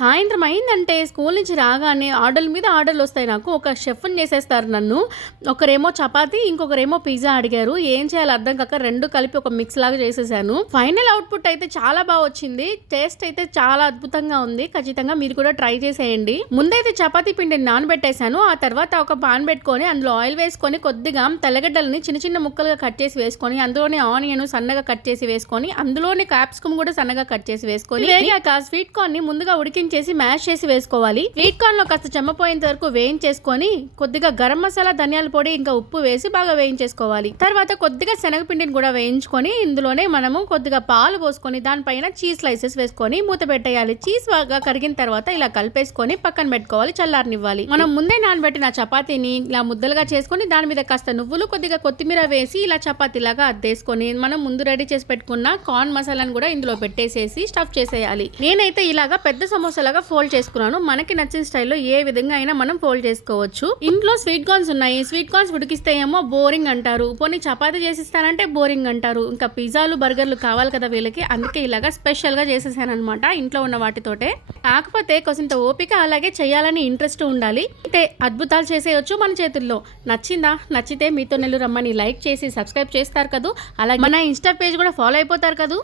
సాయంత్రం అయిందంటే స్కూల్ నుంచి రాగానే ఆర్డర్ల మీద ఆర్డర్లు వస్తాయి. నాకు ఒక షెఫ్ని చేసేస్తారు నన్ను. ఒకరేమో చపాతీ, ఇంకొకరేమో పిజ్జా అడిగారు. ఏం చేయాలో అర్థం కాక రెండు కలిపి ఒక మిక్స్ లాగా చేసేసాను. ఫైనల్ అవుట్పుట్ అయితే చాలా బాగా వచ్చింది. టేస్ట్ అయితే చాలా అద్భుతంగా ఉంది. ఖచ్చితంగా మీరు కూడా ట్రై చేసేయండి. ముందైతే చపాతీ పిండిని నానబెట్టేశాను. ఆ తర్వాత ఒక పాన్ పెట్టుకొని అందులో ఆయిల్ వేసుకొని కొద్దిగా తెల్లగడ్డలని చిన్న చిన్న ముక్కలుగా కట్ చేసి వేసుకొని, అందులోనే ఆనియన్ సన్నగా కట్ చేసి వేసుకొని, అందులోనే క్యాప్సికమ్ కూడా సన్నగా కట్ చేసి వేసుకొని, వేగాక స్వీట్ కార్న్ ని ముందుగా ఉడికించేసి మ్యాష్ చేసి వేసుకోవాలి. స్వీట్ కార్న్ లో కాస్త చెమ్మపోయేంత వరకు వేయించేసుకొని కొద్దిగా గరం మసాలా, ధనియాల పొడి, ఇంకా ఉప్పు వేసి బాగా వేయించేసుకోవాలి. తర్వాత కొద్దిగా శనగపిండిని కూడా వేయించుకొని ఇందులోనే మనము కొద్దిగా పాలు పోసుకొని దానిపైన చీజ్ స్లైసెస్ వేసుకొని మూత పెట్టేయాలి. చీజ్ బాగా కరిగిన తర్వాత ఇలా కలిపేసుకొని పక్కన పెట్టుకోవాలి, చల్లారనివ్వాలి. మనం ముందే నానబెట్టిన చపాతీని ఇలా ముద్దలుగా చేసుకొని దాని మీద కాస్త నువ్వులు, కొద్దిగా కొత్తిమీర వేసి ఇలా చపాతీలాగా అద్దేసుకొని మనం ముందు రెడీ చేసి పెట్టుకున్న కార్న్ మసాలాను కూడా ఇందులో పెట్టేసేసి స్టఫ్ చేసేయాలి. నేనైతే ఇలాగా పెద్ద సమోసాలాగా ఫోల్డ్ చేసుకున్నాను. మనకి నచ్చిన స్టైల్లో ఏ విధంగా అయినా మనం ఫోల్డ్ చేసుకోవచ్చు. ఇంట్లో స్వీట్ కార్న్స్ ఉన్నాయి. స్వీట్ కార్న్స్ ఉడికిస్తే ఏమో బోరింగ్ అంటారు, పోనీ చపాతీ చేసిస్తానంటే బోరింగ్ అంటారు. ఇంకా పిజ్జాలు, బర్గర్లు కావాలి కదా వీళ్ళకి. అందుకే ఇలాగా స్పెషల్ గా చేసేసాను అనమాట ఇంట్లో ఉన్న వాటితోటే. కాకపోతే కొంత ఓపిక, అలాగే చేయాలని ఇంట్రెస్ట్ ఉండాలి. అయితే అద్భుతాలు చేసేయచ్చు మన చేతుల్లో. నచ్చిందా? నచ్చితే మీతో నెల్లు రమ్మని లైక్ చేసి సబ్స్క్రైబ్ చేస్తారు కదా. అలాగే మన ఇన్స్టా పేజ్ కూడా ఫాలో అయిపోతారు కదా.